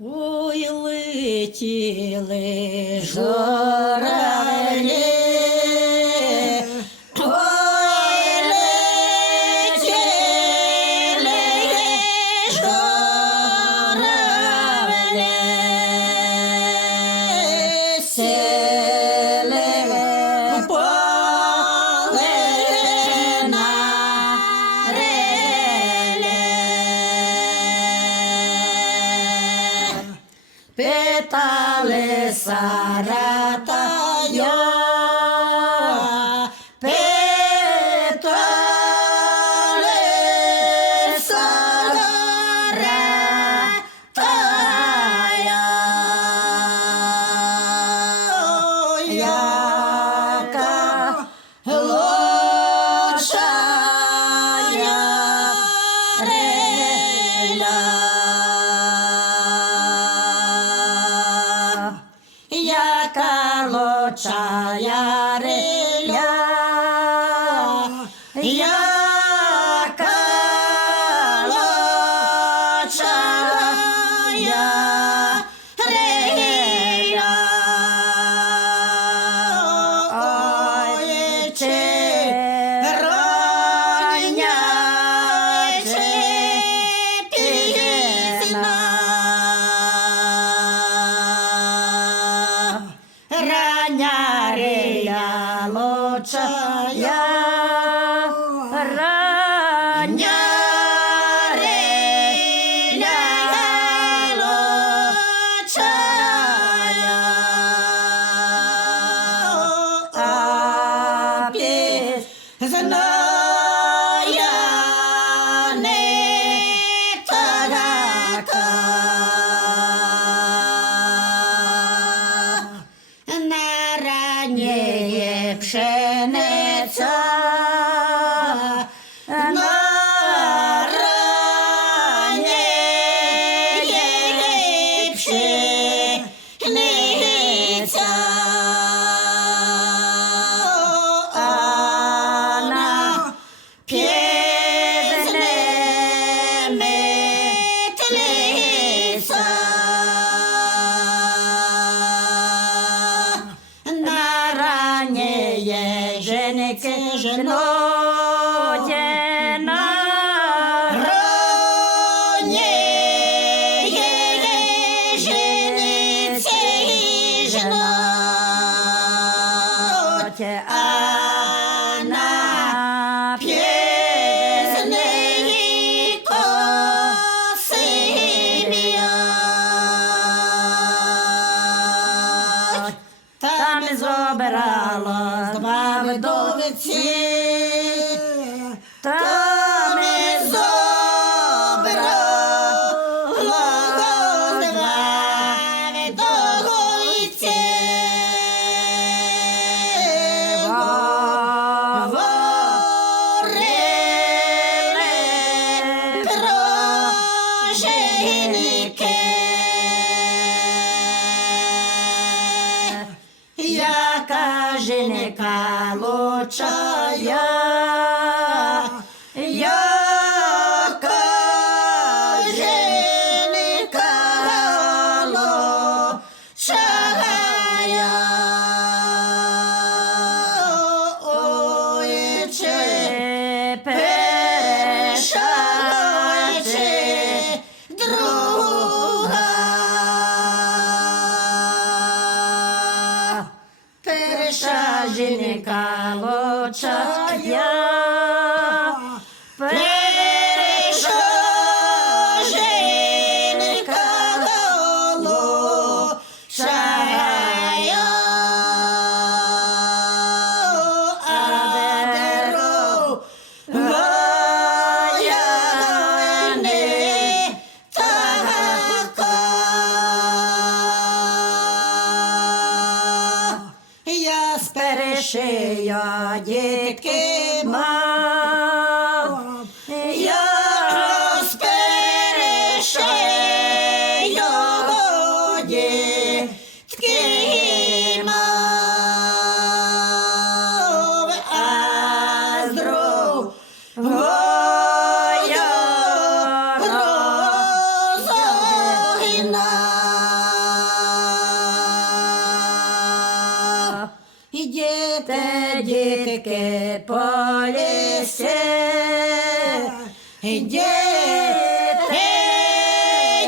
Ой, летіли журавлі, ой, летіли журавлі, сіли в поле на релі. Питали саратая, питали саратая, яка лучшая реля. Яка лучшая реля, яка лучшая реля. Ой, червоня, пізна, рання реля лучшая, рання реля лучшая, а пізна не така. На раннє пшениця, на раннє пшениця, а на пізне метлиця. На раннее женики женоте, на раннее женицы женоте, а на пізний коси б'ють. Там забирало два вдовиці, там забирало два вдовиці. Говорили про женики. Яка женика лучшая, яка женика лучшая, ой, чи перша, чи друга. Перша жінка лучшая, перша жінка лучшая, а другая не така. Я з першия дітки мав, я з першия дітки мав, а з другою розогнав. дітки,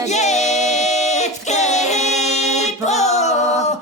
дітки, погляньте.